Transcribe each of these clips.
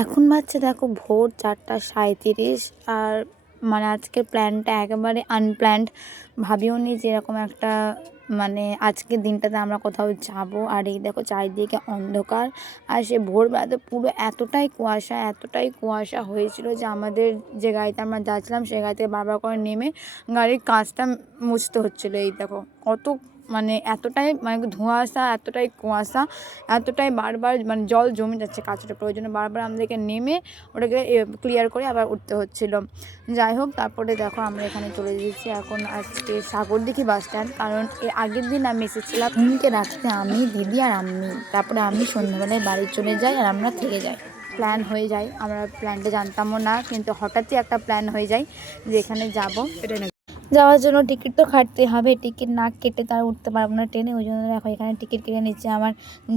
এখন বাজছে দেখো ভোর 4:37 আর মানে আজকের প্ল্যানটা একেবারে আনপ্ল্যান্ড। ভাবিও নি যে এরকম একটা মানে আজকের দিনটাতে আমরা কোথাও যাব। আর এই দেখো চারিদিকে অন্ধকার, আর সে ভোরবেলাতে পুরো এতটাই কুয়াশা হয়েছিল যে আমাদের যে গাড়িতে আমরা যাচ্ছিলাম সেই গাড়িতে বারবার করে নেমে গাড়ির কাঁচটা মুছতে হচ্ছিলো। এই দেখো কত মানে এতটাই মানে ধোঁয়াশা, এতটাই কুয়াশা, এতটাই বারবার মানে জল জমে যাচ্ছে কাঁচটার উপরে, ওই জন্য বারবার আমাদেরকে নেমে ওটাকে ক্লিয়ার করে আবার উঠতে হচ্ছিলো। যাই হোক, তারপরে দেখো আমরা এখানে চলে এসেছি এখন আজকে সাগরদিঘি বাস স্ট্যান্ড। কারণ এর আগের দিন আমি এসেছিলাম দিনকে রাখতে, আমি, দিদি আর আমি। তারপরে আমি সন্ধ্যাবেলায় বাড়ি চলে যাই আর আমরা থেকে যাই। প্ল্যান হয়ে যায়, আমরা প্ল্যানটা জানতামও না, কিন্তু হঠাৎই একটা প্ল্যান হয়ে যায় যে এখানে যাবো। যাওয়ার জন্য টিকিট তো কাটতে হবে, টিকিট না কেটে তারা উঠতে পারবো না ট্রেনে। ওই জন্য দেখো এখানে টিকিট কেটে নিচ্ছে আমার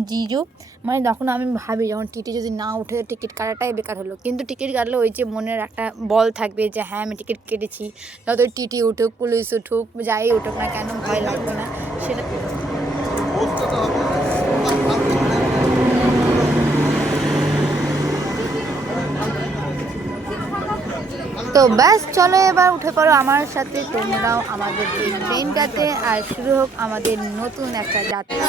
জিজু। মানে তখন আমি ভাবি যখন টিটি যদি না উঠে টিকিট কাটাটাই বেকার হলো, কিন্তু টিকিট কাটলে ওই যে মনের একটা বল থাকবে যে হ্যাঁ আমি টিকিট কেটেছি, যত টিটি উঠুক, পুলিশ উঠুক, যাই উঠুক না কেন ভয় লাগবে না সেটা। তো ব্যাস চলো এবার উঠে পড়ো আমার সাথে তোমরাও আমাদের এই ট্রেনটাতে, আর শুরু হোক আমাদের নতুন একটা যাত্রা।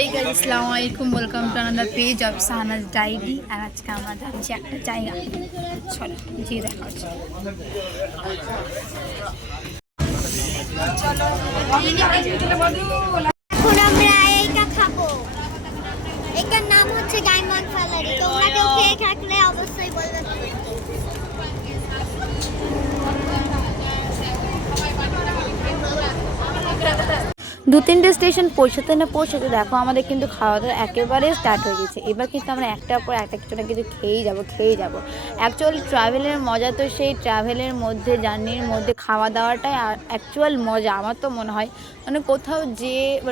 এই গাইস, আসসালামু আলাইকুম, welcome to another page of Shahanaz diary. আর আজকে আমরা যাচ্ছি একটা জায়গা, চলো গিয়ে দেখা হচ্ছে। এখন আমরা এইটা খাবো, এটার নাম হচ্ছে ডায়মন্ড ফ্যালারি। তোমরা কেউ খেয়ে থাকলে অবশ্যই বলবে। 2-3টে স্টেশন পৌঁছাতে না পৌঁছাতে দেখো আমাদের কিন্তু খাওয়া দাওয়া একেবারে স্টার্ট হয়ে গেছে। এবার কিন্তু আমরা একটার পর একটা কিছু না কিছু খেয়েই যাবো। অ্যাকচুয়ালি ট্রাভেলের মজা তো সেই ট্রাভেলের মধ্যে, জার্নির মধ্যে খাওয়া দাওয়াটাই অ্যাকচুয়াল মজা আমার তো মনে হয়। মানে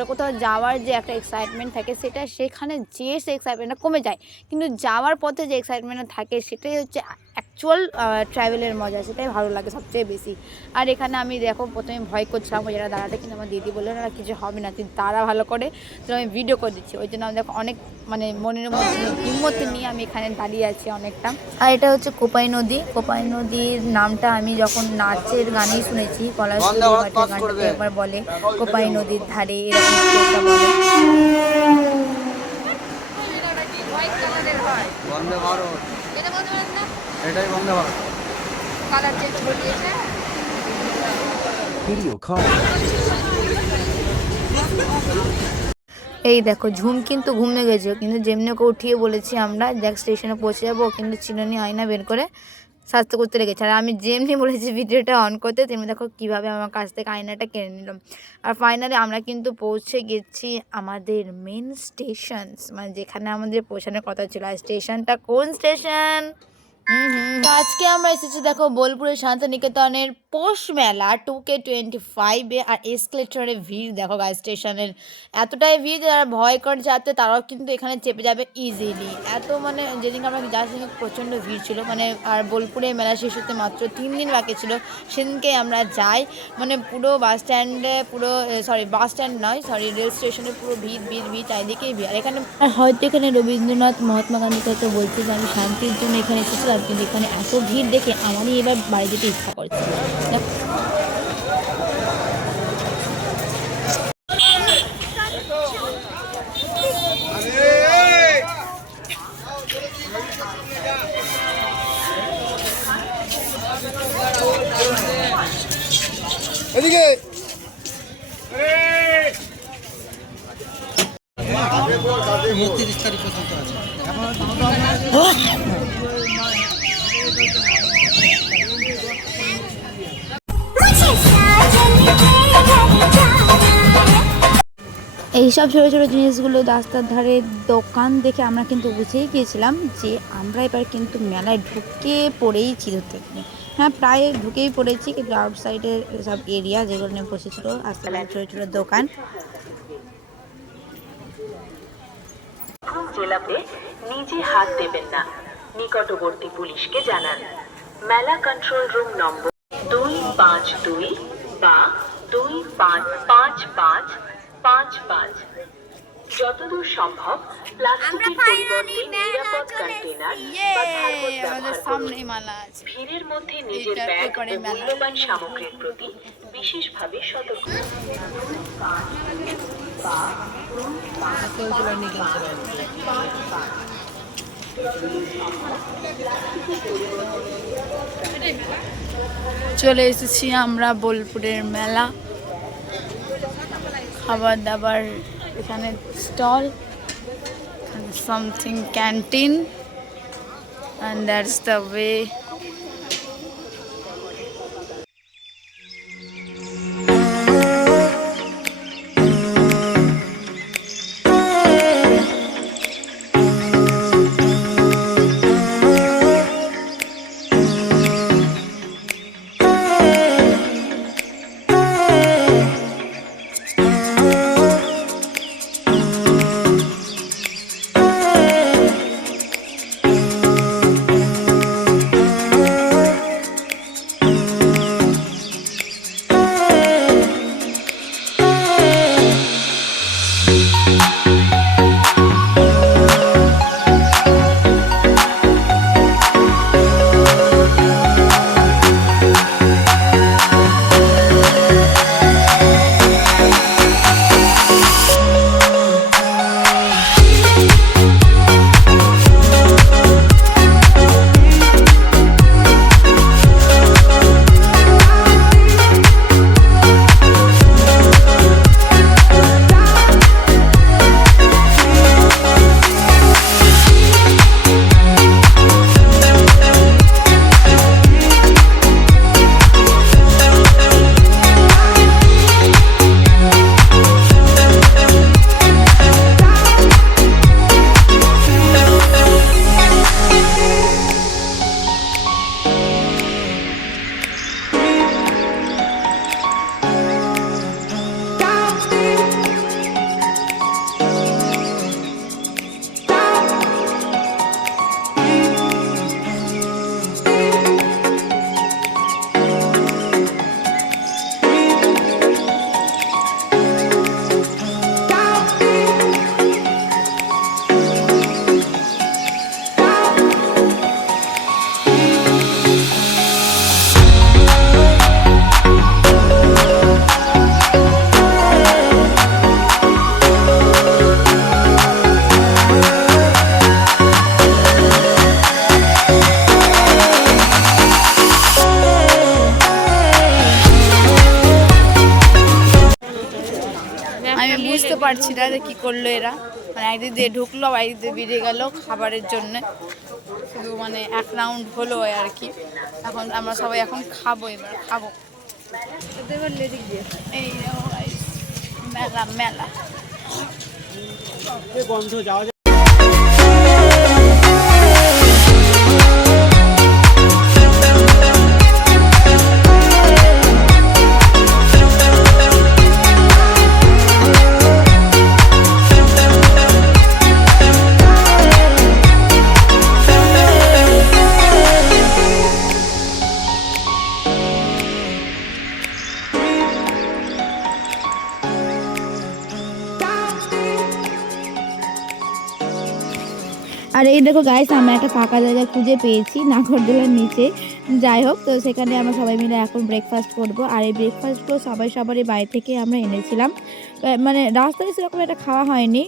কোথাও যাওয়ার যে একটা এক্সাইটমেন্ট থাকে সেটা সেখানে যেয়ে সে এক্সাইটমেন্টটা কমে যায়, কিন্তু যাওয়ার পথে যে এক্সাইটমেন্টটা থাকে সেটাই হচ্ছে অ্যাকচুয়াল ট্রাভেলের মজা, সেটাই ভালো লাগে সবচেয়ে বেশি। আর এখানে আমি দেখো প্রথমে ভয় করছিলাম ওই জায়গায় দাঁড়াতে, কিন্তু আমার দিদি বললো না কিছু হবে না, তুই তারা ভালো করে, তো আমি ভিডিও করে দিচ্ছি। ওই জন্য আমি দেখো অনেক মানে মনের মধ্যে হিম্মত নিয়ে আমি এখানে দাঁড়িয়ে আছি অনেকটা। আর এটা হচ্ছে কোপাই নদী। কোপাই নদীর নামটা আমি যখন নাচের গানেই শুনেছি, পলাশপুরি মাঠের গানটাতে একবার বলে কোপাই নদীর ধারে, এরকম একটা বলে। এই দেখো ঝুম কিন্তু ঘুমে গেছে, কিন্তু যেমনি ওকে উঠিয়ে বলেছি আমরা দেখ স্টেশনে পৌঁছে যাবো, কিন্তু চিরুনি আয়না বের করে স্বাস্থ্য করতে লেগেছে। আর আমি যেমনি বলেছি ভিডিওটা অন করতে, তেমনি দেখো কীভাবে আমার কাছ থেকে আয়নাটা কেড়ে নিলাম। আর ফাইনালি আমরা কিন্তু পৌঁছে গেছি আমাদের মেন স্টেশন, মানে যেখানে আমাদের পৌঁছানোর কথা ছিল। আর স্টেশনটা কোন স্টেশন? তো আজকে আমরা এসেছি দেখো বোলপুরের শান্তিনিকেতনের পৌষ মেলা 2K25-এ। আর এসকেলেটরে ভিড় দেখো গাইস, স্টেশনের এতটাই ভিড় যারা ভয় করে যাতে তারাও কিন্তু এখানে চেপে যাবে ইজিলি। এত মানে যেদিনকে আমরা যার সেদিন প্রচণ্ড ভিড় ছিল মানে। আর বোলপুরে মেলা শেষ হতে মাত্র 3 দিন বাকি ছিল, সেদিনকে আমরা যাই। মানে পুরো বাস স্ট্যান্ডে রেল স্টেশনে পুরো ভিড় চারিদিকেই ভিড়। আর এখানে হয়তো এখানে রবীন্দ্রনাথ মহাত্মা গান্ধীর কথা বলছে যে আমি শান্তির জন্য এখানে এসেছিলাম, কিন্তু এখানে এত ভিড় দেখে আমারই এবার বাড়ি যেতে ইচ্ছা করছে। এদিকে 30 তারিখ পর্যন্ত আছে। এইসব ছোটো ছোটো জিনিসগুলো রাস্তার ধারে দোকান দেখে আমরা কিন্তু বুঝেই গিয়েছিলাম যে আমরা এবার কিন্তু মেলায় ঢুকে পড়েইছি ধরতে। হ্যাঁ, প্রায় ঢুকেই পড়েছি, কিন্তু আউটসাইডের সব এরিয়া যেগুলো নিয়ে বসেছিল আস্তে ছোটো ছোটো দোকান। জেলাতে নিজে হাত দেবেন না, নিকটবর্তী পুলিশকে জানান। মেলা কন্ট্রোল রুম নম্বর 252 বা 2555 55 যতদূর সম্ভব প্লাস্টিকের আমরা finally পরিবর্তে মেলা নিরাপদ চলে কন্টেনার ইয়ে বা থার্মোস আমাদের ব্যবহার করুন। সামনেই মালা আছে। ভিড়ের মধ্যে নিজের এইটার ব্যাগ উপরে ও মেলা। মূল্যবান সামগ্রীর প্রতি বিশেষভাবে সতর্ক চলে এসেছি আমরা বোলপুরের মেলা, খাবার দাবার এখানে stall, something canteen, and that's the way. আমি বুঝতে পারছি না যে কী করলো এরা, মানে একদিক দিয়ে ঢুকলো আর একদিক দিয়ে বেরিয়ে গেল খাবারের জন্য, শুধু মানে এক রাউন্ড হলো আর কি। এখন আমরা সবাই এখন খাবো, এবার খাবো। এই দেখো guys, মেলা মেলা। বন্ধ যাওয়া আর এই দেখো গাইস, আমরা একটা ফাঁকা জায়গা খুঁজে পেয়েছি নাগরদোলার নিচে। যাই হোক, তো সেখানে আমরা সবাই মিলে এখন ব্রেকফাস্ট করব। আর এই ব্রেকফাস্টগুলো সবারই বাড়ি থেকে আমরা এনেছিলাম, মানে রাস্তায় সেরকম একটা খাওয়া হয়নি,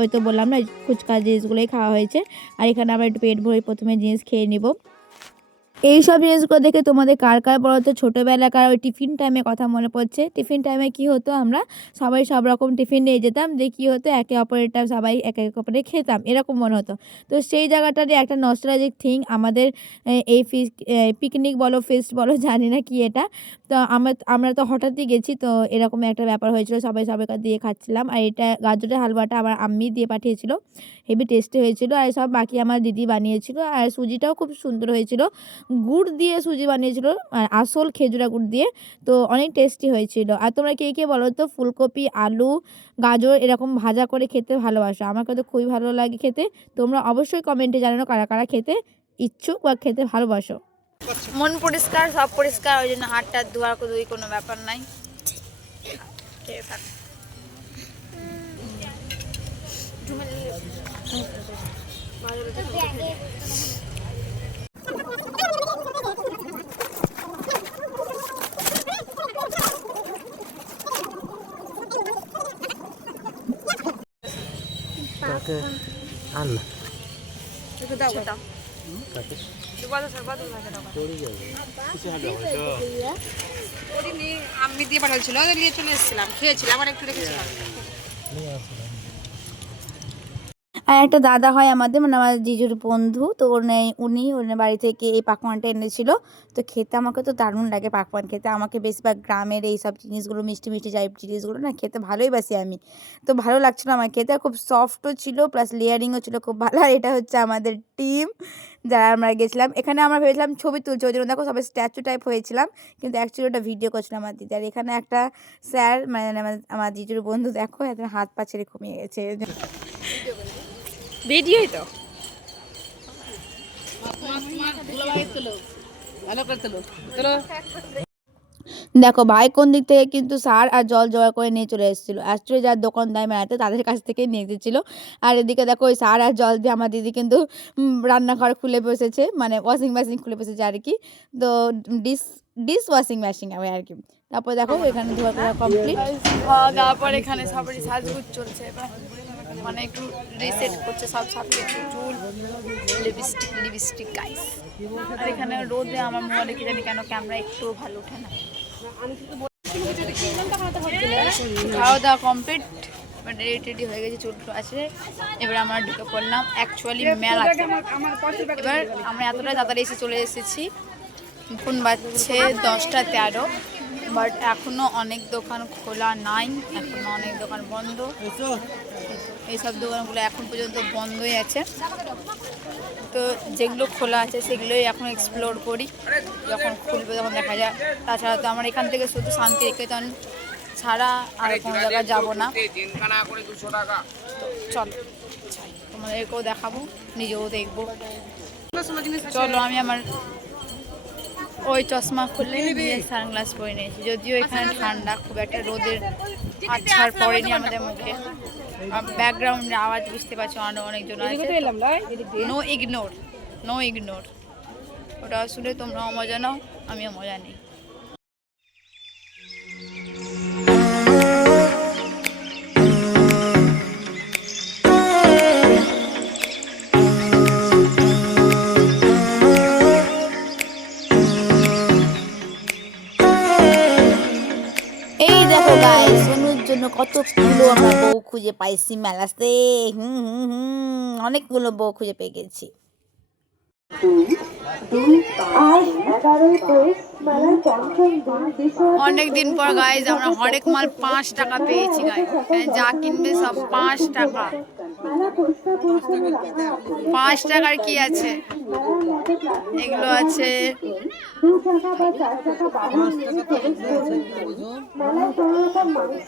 ওই তো বললাম না, ফুচকা জিনিসগুলোই খাওয়া হয়েছে। আর এখানে আমরা একটু পেট ভরে প্রথমে জিনিস খেয়ে নিব। এইসব জিনিসগুলো দেখে তোমাদের কার কার বলতো ছোটোবেলাকার ওই টিফিন টাইমে কথা মনে পড়ছে? টিফিন টাইমে কি হতো, আমরা সবাই সব রকম টিফিন নিয়ে যেতাম, দিয়ে কী হতো একে অপরেরটা সবাই একে অপরে খেতাম, এরকম মনে হতো। তো সেই জায়গাটারই একটা নস্টালজিক থিং আমাদের এই পিকনিক বলো ফিস্ট বলো জানি না কি এটা। তো আমরা তো হঠাৎই গেছি, তো এরকম একটা ব্যাপার হয়েছিল, সবাই সবাইকার দিয়ে খাচ্ছিলাম। আর এটা গাজরের হালুয়াটা আমার আম্মি দিয়ে পাঠিয়েছিল, হেভি টেস্টি হয়েছিল। আর সব বাকি আমার দিদি বানিয়েছিল, আর সুজিটাও খুব সুন্দর হয়েছিল, গুড় দিয়ে সুজি বানিয়েছিল, আসল খেজুরা গুড় দিয়ে, তো অনেক টেস্টি হয়েছিল। আর তোমরা কে কে বলো তো ফুলকপি আলু গাজর এরকম ভাজা করে খেতে ভালোবাসো? আমাকে তো খুবই ভালো লাগে খেতে। তোমরা অবশ্যই কমেন্টে জানানো কারা কারা খেতে ইচ্ছুক বা খেতে ভালোবাসো। মন পরিষ্কার, সব পরিষ্কার, ওই জন্য হাতটা ধোয়ার কোনো ব্যাপার নাই। খেয়ে থাক। আমি দিয়ে পাঠাচ্ছিল নিয়ে চলে এসেছিলাম, খেয়েছিলাম, আমার একটু রেখেছিলাম। আর একটা দাদা হয় আমাদের, মানে আমার জিজুর বন্ধু, তো উনি বাড়ি থেকে এই পাকওয়ানটা এনেছিল। তো খেতে আমাকে তো দারুণ লাগে পাকওয়ান খেতে। আমাকে বেশিরভাগ গ্রামের এই সব জিনিসগুলো মিষ্টি মিষ্টি টাইপ জিনিসগুলো না খেতে ভালোই বাসি আমি। তো ভালো লাগছিলো আমার খেতে, আর খুব সফটও ছিল, প্লাস লেয়ারিংও ছিল খুব ভালো। আর এটা হচ্ছে আমাদের টিম যারা আমরা গেছিলাম। এখানে আমরা ভেবেছিলাম ছবি তুলছি, ওই জন্য দেখো সবাই স্ট্যাচু টাইপ হয়েছিলাম, কিন্তু অ্যাকচুয়ালি ওটা ভিডিও করছিলাম আমার দিদি। আর এখানে একটা স্যার, মানে আমার জিজুর বন্ধু, দেখো একদম হাত পা ছেড়ে ঘুমিয়ে গেছে। ভিডিওই তো দেখো ভাই কোন দিক থেকে কিন্তু সার আর জল জোগাড় করে নিয়ে চলে এসেছিলো। অ্যাকচুয়ালি যার দোকানদার মেলাতে তাদের কাছ থেকে নিয়ে এসেছিল। আর এদিকে দেখো ওই সার আর জল দিয়ে আমার দিদি কিন্তু রান্নাঘর খুলে বসেছে, মানে ওয়াশিং মেশিন খুলে বসেছে আর কি। তো ডিশ ওয়াশিং মেশিন হবে আর কি। তারপর দেখো এখানে ধোয়া করা কমপ্লিট। তারপর এখানে সবারই সাজগুজ চলছে, মানে একটু রিসেট করছে সব কিছু, চুল, লিপস্টিক গাইস। আর এখানে রোদে আমার মোবাইলে কি জানি কেন ক্যামেরা একটু ভালো ওঠে না। খাওয়া দাওয়া কমপ্লিট, রেডি হয়ে গেছে, চুল আছে। এবার আমরা ঢুকে পড়লাম অ্যাকচুয়ালি মেলাতে। এবার আমরা এতটা তাড়াতাড়ি চলে এসেছি, এখন বাজছে 10:13, বাট এখনও অনেক দোকান খোলা নাই, এখনও অনেক দোকান বন্ধ। এইসব দোকানগুলো এখন পর্যন্ত বন্ধই আছে। তো যেগুলো খোলা আছে সেগুলোই এখন এক্সপ্লোর করি, যখন খুলবে তখন দেখা যায়। তাছাড়া তো আমার এখান থেকে শুধু শান্তিনিকেতন ছাড়া আর কোনো জায়গায় যাবো না। তো চলো তোমাদেরকেও দেখাবো, নিজেও দেখবো। চলো আমি আমার ওই চশমা খুলে নিয়ে সানগ্লাস পরে নিয়েছি, যদিও এখানে ঠান্ডা, খুব একটা রোদের আছাড় পড়েনি আমাদের মুখে। ব্যাকগ্রাউন্ডে আওয়াজ বুঝতে পারছো, অনেকজন আছে। নো ইগনোর, ওটা শুনে তোমরাও মজা নাও, আমিও মজা নিই। এই দেখো গাইস, সোনুর জন্য কতগুলো আমরা বউ খুঁজে পাইছি মেলাতে। অনেকগুলো বউ খুঁজে পেয়ে গেছি। অনেকদিন পর গাইজ আমরা হরেক মাল 5 টাকা পেয়েছি গাইজ। যা কিনবে সব 5 টাকা। 5 টাকার কি আছে, এগুলো আছে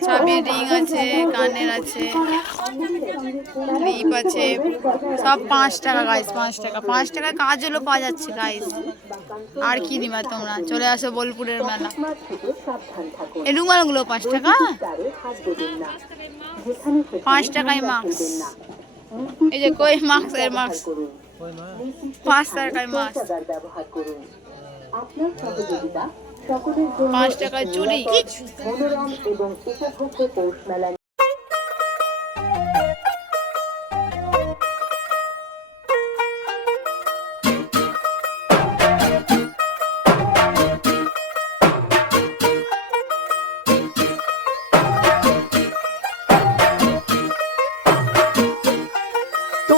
সবই রিং আছে, কানের আছে, ক্লিপ আছে, সব 5 টাকা গাইজ। 5 টাকা, 5 টাকায় কাজলও পাওয়া যাচ্ছে গাইজ। আর কি নিবা তোমরা, চলে আসো বোলপুরের মেলা। এই রুমালগুলো 5 টাকা, 5 টাকায় মাস্ক। এই যে কই মাস্ক, এর মাস্ক 5 টাকায় মাস্ক, 5 টাকায় চুড়ি।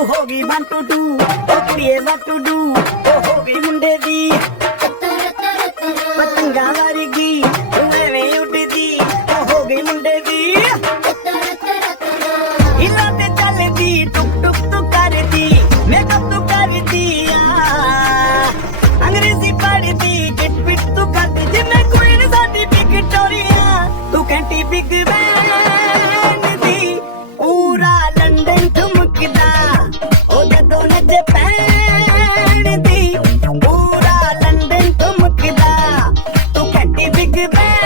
ਹੋਗੀ 1 2 2 ਉਹ ਕੁੜੀਏ 1 2 2 ਉਹ ਹੋਗੀ ਮੁੰਡੇ ਦੀ ਪਤੰਗਾ ਵਰਗੀ ਤੂੰ ਐਵੇਂ ਉੱਡਦੀ ਉਹ ਹੋਗੀ ਮੁੰਡੇ ਦੀ ਹਿੱਲਾ ਤੇ ਚੱਲਦੀ ਟੁਕ ਟੁਕ ਤੂੰ ਕਰਦੀ ਮੇਕਅਪ ਤੂੰ ਕਰਦੀ ਆ ਅੰਗਰੇਜ਼ੀ ਪੜ੍ਹਦੀ ਗਿਟ ਪਿਟ ਤੂੰ ਕਰਦੀ ਜਿਵੇਂ ਕੁਈਨ ਸਾਡੀ ਵਿਕਟੋਰੀਆ ਤੂੰ ਘੰਟੀ ਬਿਗ ਬੈਨ ਦੀ ਪੂਰਾ ਲੰਡਨ ਠੁਮਕਦਾ पैन दी पूरा लंदन ठुमकदा तू घंटी बिग बैन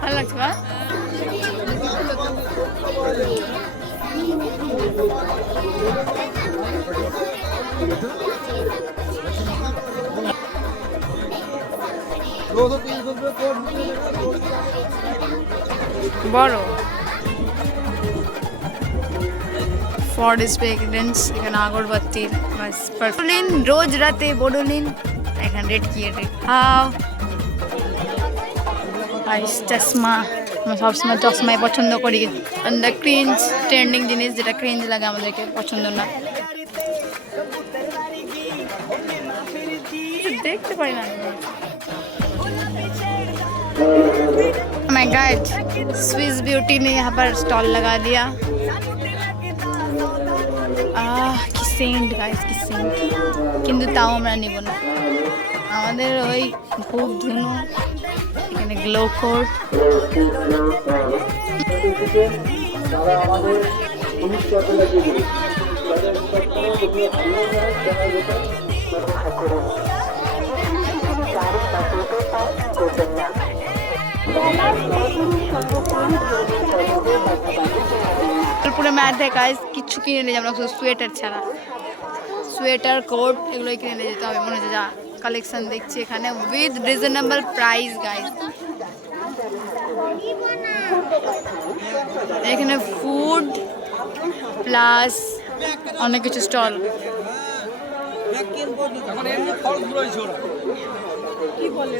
ভালো লাগছে বা বড় ফরেস্ট ফ্রেগরেন্স, এখানে আগরবাতির পারফিউম রোজ রাতে বোডোলিন, এখানে রেড কি রেড হাও আইস চশমা। আমরা সবসময় চশমাই পছন্দ করি, আন্ডার ক্রিঞ্জ ট্রেন্ডিং জিনিস যেটা ক্রিঞ্জ লাগে আমাদেরকে পছন্দ না, দেখতে পারি না। माय गॉड, स्विस ब्यूटी ने यहाँ पर स्टॉल लगा दिया। কি সেন্ট গাইস, কি সেন্ট, কিন্তু তাও আমরা নিব না, আমাদের ওই ধূপ ধুনো, এখানে গ্লো কোড। পুরো ম্যাথ है गाइस, কিছু কিনে নিয়ে যাবো, শুধু সোয়েটার ছাড়া, সোয়েটার কোট এগুলোই কিনে নিয়ে যেতে হবে। মনে হচ্ছে যা কালেকশন দেখছি এখানে উইথ রিজনেবল প্রাইস গাইস। এখানে ফুড প্লাস অনেক কিছু স্টল। কি বলে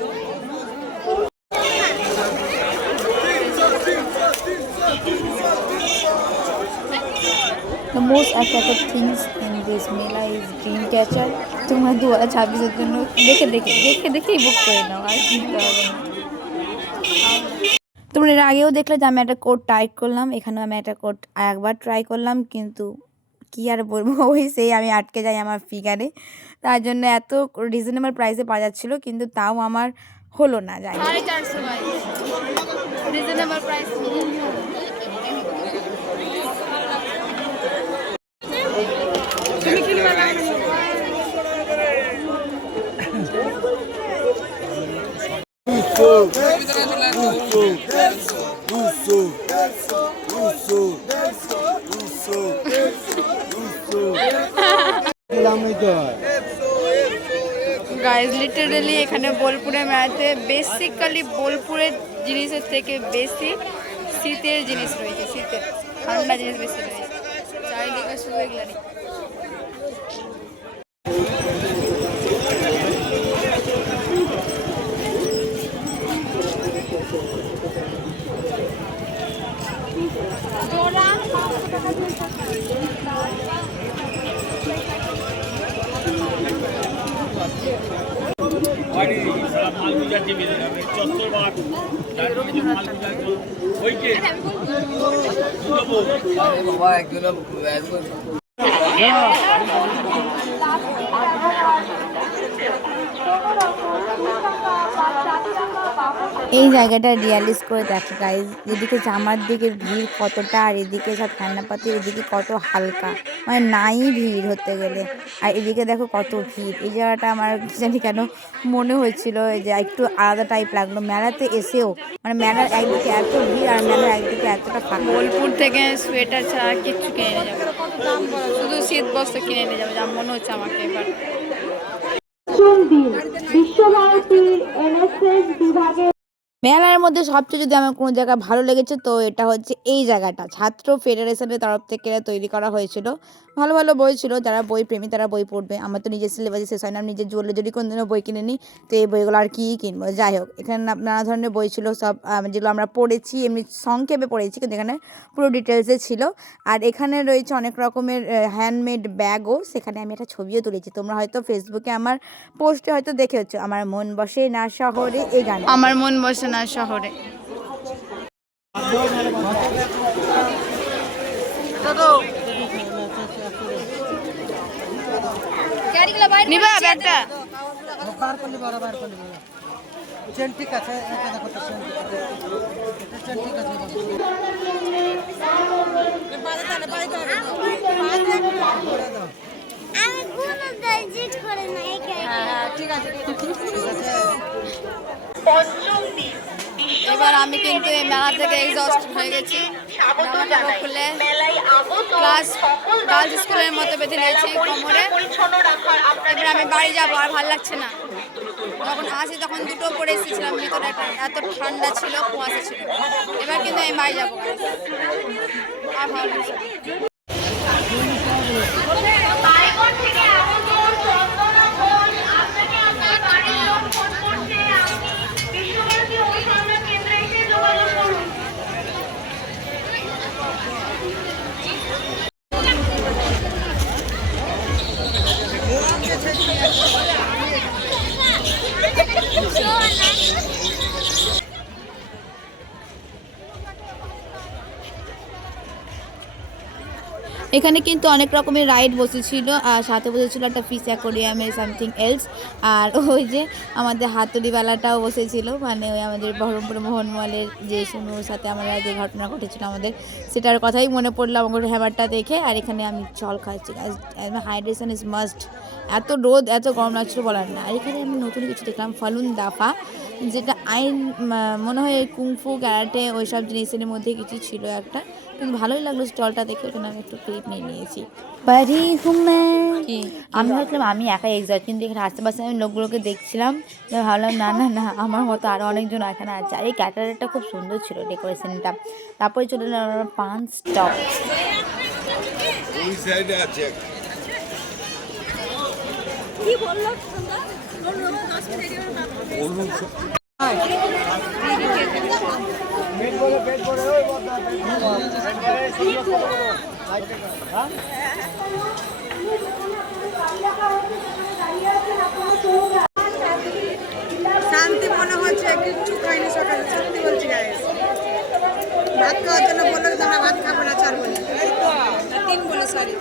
The most attractive things in this Mela is dream catcher. তোমরা 2026 এর জন্য দেখেই বুক করে নাও, আর কিনতে হবে না। তোমরা এর আগেও দেখলে যে আমি একটা কোড ট্রাই করলাম, এখানেও আমি একটা কোড একবার ট্রাই করলাম, কিন্তু কি আর বলবো, ওই সেই আমি আটকে যাই আমার ফিগারে। তার জন্য এত রিজনেবল প্রাইসে পাওয়া যাচ্ছিলো, কিন্তু তাও আমার হলো না। যাই 450 ভাই, রিজনেবল প্রাইস। গাইজ লিটারেলি এখানে বোলপুরে মেলাতে বেসিক্যালি বোলপুরের জিনিসের থেকে বেশি শীতের জিনিস রয়েছে, শীতের ঠান্ডা জিনিস বেশি রয়েছে, চারিদিকে শুধু এগুলো। এই জায়গাটা রিয়ালাইজ করে দেখো গাইজ, এদিকে জামার দিকে ভিড় কতটা, আর এদিকে সব ঠান্ডাপাতি, এদিকে কত হালকা, মানে নাই ভিড় হতে গেলে, আর এদিকে দেখো কত ভিড়। এই জায়গাটা আমার জানি কেন মনে হয়েছিল যে একটু আলাদা টাইপ লাগলো মেলাতে এসেও, মানে মেলার একদিকে এত ভিড় আর মেলার একদিকে এতটা ফাঁকা। বোলপুর থেকে সোয়েটার ছাড়া আর কিচ্ছু কিনে নিয়ে যাবে, শুধু শীত বস্ত্র কিনে নিয়ে যাবে, যা মনে হচ্ছে আমাকে এবার। বিশ্বভারতীর এনএসএস বিভাগে মেলার মধ্যে সবচেয়ে যদি আমার কোনো জায়গা ভালো লেগেছে তো এটা হচ্ছে এই জায়গাটা, ছাত্র ফেডারেশনের তরফ থেকে তৈরি করা হয়েছিল। ভালো ভালো বই ছিল, যারা বই প্রেমী তারা বই পড়বে। আমার তো নিজের সিলেবাসে শেষ হয় না, আমি নিজের জুয়েলে যদি কোনোদিনও বই কিনে নিই তো এই বইগুলো আর কী কিনবো। যাই হোক, এখানে নানা ধরনের বই ছিল, সব যেগুলো আমরা পড়েছি, এমনি সংক্ষেপে পড়েছি, কিন্তু এখানে পুরো ডিটেলসে ছিল। আর এখানে রয়েছে অনেক রকমের হ্যান্ডমেড ব্যাগও, সেখানে আমি একটা ছবিও তুলেছি, তোমরা হয়তো ফেসবুকে আমার পোস্টে হয়তো দেখেছো, আমার মন বসে না শহরে, এই গান। আমার মন বসে না শহরে। নিবা ব্যাগটা? বার করলি বড়, বার করলি বড়। চেন ঠিক আছে, এটা দেখো তো চেন ঠিক আছে, এটা চেন ঠিক আছে। আমি কোনো দাইজিট করে না, এই এবার আমি কিন্তু এই মেলা থেকে এক্সস্ট হয়ে গেছি, জামা কাপড় খুলে ক্লাস গার্লস স্কুলের মতো বেঁধে নিয়েছি কোমরে। এবার আমি বাড়ি যাবো, আর ভালো লাগছে না। যখন আসি তখন দুটো পরে এসেছিলাম, ভিতরে এত ঠান্ডা ছিল, কুয়াশা ছিল। এবার কিন্তু আমি বাড়ি যাবো, আর ভালো লাগছে না। এখানে কিন্তু অনেক রকমের রাইড বসেছিল, আর সাথে বসেছিল একটা ফিশ অ্যাকোরিয়ামের সামথিং এলস। আর ওই যে আমাদের হাতুড়িওয়ালাটাও বসেছিল, মানে ওই আমাদের বহরমপুর মোহনমলের যে সুনুর সাথে আমরা যে ঘটনা ঘটেছিল আমাদের, সেটার কথাই মনে পড়লো আমার হ্যামারটা দেখে। আর এখানে আমি জল খাচ্ছি, হাইড্রেশন ইজ মাস্ট। এত রোদ, এত গরম লাগছিল বলার না। আর এখানে আমি নতুন কিছু দেখলাম, ফালুন দাফা, যেটা আইন মনে হয় কুংফু ক্যারাটে ওই সব জিনিসের মধ্যে কিছু ছিল একটা, কিন্তু ভালোই লাগলো স্টলটা দেখে। ওখানে আমি একটু ক্লিপ নিয়ে নিয়েছি। বাড়ি হুমে কি আমি ভাবছিলাম আমি একাই এক্সাইট, কিন্তু এখানে আশেপাশে আমি লোকগুলোকে দেখছিলাম, ভাবলাম না না না আমার মতো আরও অনেকজন এখানে আছে। আর এই ক্যাটারেরটা খুব সুন্দর ছিল ডেকোরেশনটা। তারপরে চলে এলাম আমরা পান স্টপ। শান্তি মনে হচ্ছে, কিচ্ছু খাইনি সকালে, সত্যি বলছি গাইস। ভাত খাওয়ার জন্য বললো যে আমরা ভাত খাবো না, চাল বলে 3 বলে, সরি।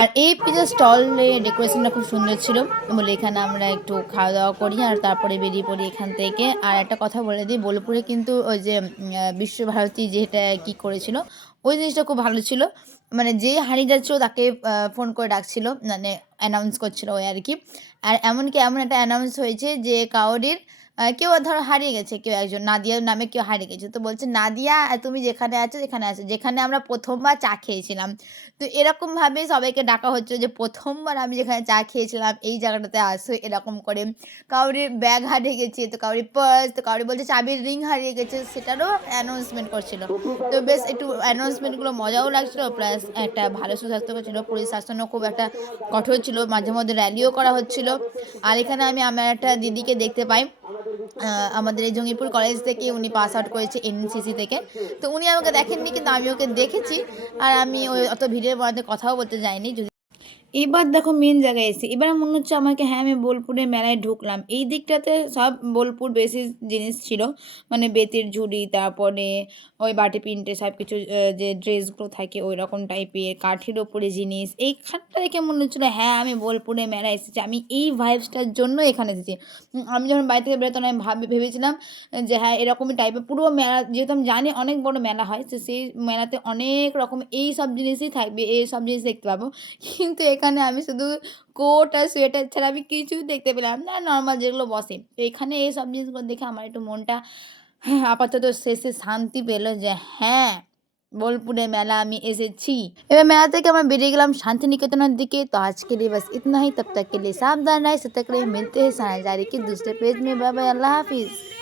আর এই পিজা স্টলে ডেকোরেশনটা খুব সুন্দর ছিল বলে এখানে আমরা একটু খাওয়া দাওয়া করি, আর তারপরে বেরিয়ে পড়ি এখান থেকে। আর একটা কথা বলে দিই, বোলপুরে কিন্তু ওই যে বিশ্বভারতী যেটা কি করেছিল, ওই জিনিসটা খুব ভালো ছিল। মানে যে হারিয়ে যাচ্ছিল তাকে ফোন করে ডাকছিল, মানে অ্যানাউন্স করছিল ওই আর কি। আর এমনকি এমন একটা অ্যানাউন্স হয়েছে যে কাউরির কেউ ধরো হারিয়ে গেছে, কেউ একজন নাদিয়ার নামে কেউ হারিয়ে গেছে, তো বলছে নাদিয়া তুমি যেখানে আছো যেখানে আমরা প্রথমবার চা খেয়েছিলাম। তো এরকমভাবে সবাইকে ডাকা হচ্ছে যে প্রথমবার আমি যেখানে চা খেয়েছিলাম এই জায়গাটাতে আসো, এরকম করে। কাউরির ব্যাগ হারিয়ে গেছে, তো কাউরির পার্স, তো কাউরি বলছে চাবির রিং হারিয়ে গেছে, সেটারও অ্যানাউন্সমেন্ট করছিল। তো বেশ একটু অ্যানাউন্সমেন্টগুলো মজাও লাগছিলো, প্লাস একটা ভালো সুস্বাস্থ্যকর ছিল। পুলিশ শাসনও খুব একটা কঠোর ছিল, মাঝে মধ্যে র্যালিও করা হচ্ছিল। আর এখানে আমি আমার একটা দিদিকে দেখতে পাই, আমাদের এই জঙ্গিপুর কলেজ থেকে, উনি পাস আউট করেছে এনসিসি থেকে। তো উনি আমাকে দেখেননি, কিন্তু আমি ওকে দেখেছি। আর আমি ওই অত ভিড়ের মধ্যে কথাও বলতে যাইনি। এবার দেখো মেন জায়গায় এসে এবার মনে হচ্ছে আমাকে, হ্যাঁ আমি বোলপুরের মেলায় ঢুকলাম। এই দিকটাতে সব বোলপুর বেসিস জিনিস ছিল, মানে বেতের ঝুড়ি, তারপরে ওই বাটি পিন্টে সব কিছু যে ড্রেসগুলো থাকে ওই রকম টাইপের কাঠের ওপরে জিনিস। এইখানটা দেখে মনে হচ্ছিলো হ্যাঁ আমি বোলপুরে মেলায় এসেছি, আমি এই ভাইবসটার জন্য এখানে এসেছি। আমি যখন বাড়ি থেকে বেরোতাম আমি ভেবেছিলাম যে হ্যাঁ এরকমই টাইপের পুরো মেলা, যেহেতু আমি জানি অনেক বড় মেলা হয়, তো সেই মেলাতে অনেক রকম এই সব জিনিসই থাকবে, এই সব জিনিস দেখতে পাবো। কিন্তু এখানে আমি শুধু কোট আর সোয়েটার ছাড়া আমি কিছুই দেখতে পেলাম না, নর্মাল যেগুলো বসে। তো এখানে এই সব জিনিসগুলো দেখে আমার একটু মনটা আপাতত শেষে শান্তি পেলো যে হ্যাঁ বোলপুরে মেলা আমি এসেছি। এবার মেলা থেকে আমরা বেরিয়ে গেলাম শান্তিनिकेतन दिखे। तो आज के लिए बस इतना ही, तब तक के लिए सावधान रहे, सतर्क रहे। मिलते हैं साया जारी के दूसरे पेज में। बाय बाय, अल्लाह हाफिज़।